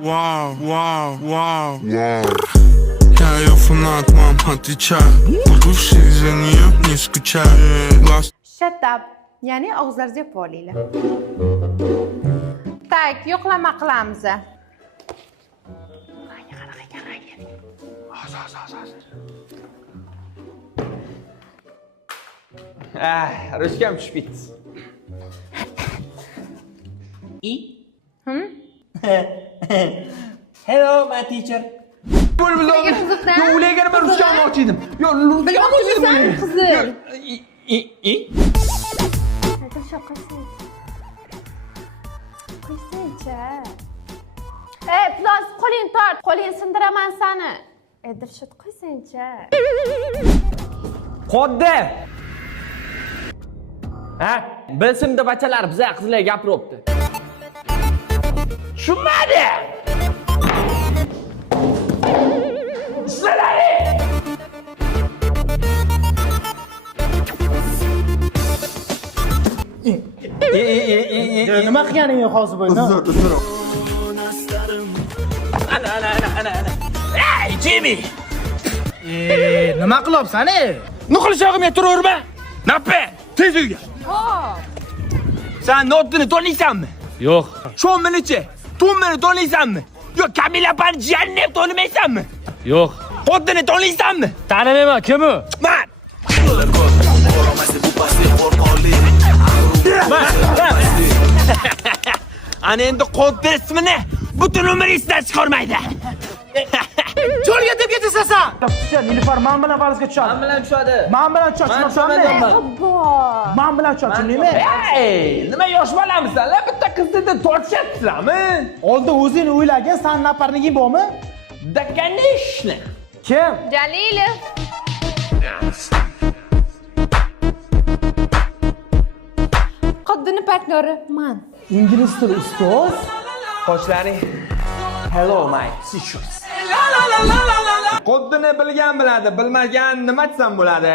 Wow, wow, wow, wow. Я ее фанат, мам, отвечай. Бывший за нее не скучай. Глаз. Shut up. Ya'ni og'izlaringizni yopib olinglar. Tak, yo'qlama qilamiz. Rushkam tushib ketdi. Hello, my teacher. Ularga men rushka olmoqchi edim. Yo, rushka olmoqchi edim. Qizil. Qo'ysangchi. Plos, qo'ling tort. Qo'ling sindiraman seni. Dilshod qo'ysangchi. Qodda. Ha? Bilsimda bachalar bizga qizlar gapiryapti. Tushunmadi. Sizlar nima qilganing hozir bu? Ey, Jimmy! Nima qilyapsan? Nima qilishog'imga turaverma. Nappe, tez uyga. Sen notini taniysanmi? Yo'q. Sho'minichi, tummini taniysanmi? Yo, Kamila pan jiyanni ham tanimaysanmi? Yo'q. Xotinni taniysanmi? Tanimayman, kim u? Man. Ana endi qo'lda ismini butun umr esdan chiqarmaydi. Cho'lga yetib ketasan. Nilufar men bilan valsga tushadi. Men bilan tushadi. Men bilan tushadi. Men bilan tushadi, nima? Ey, nima yosh bolamisan? La bitta qizni tortishyapsizlarmi? Oldin o'zing o'ylagin, sen naparliging bormi? Da конечно. Kim? Jalilov. Qoddini partneri man. Ingliz tili ustoz. Qoshlaring. Hello my sisters. Qo'ddini bilgan biladi, bilmagan nima desam bo'ladi?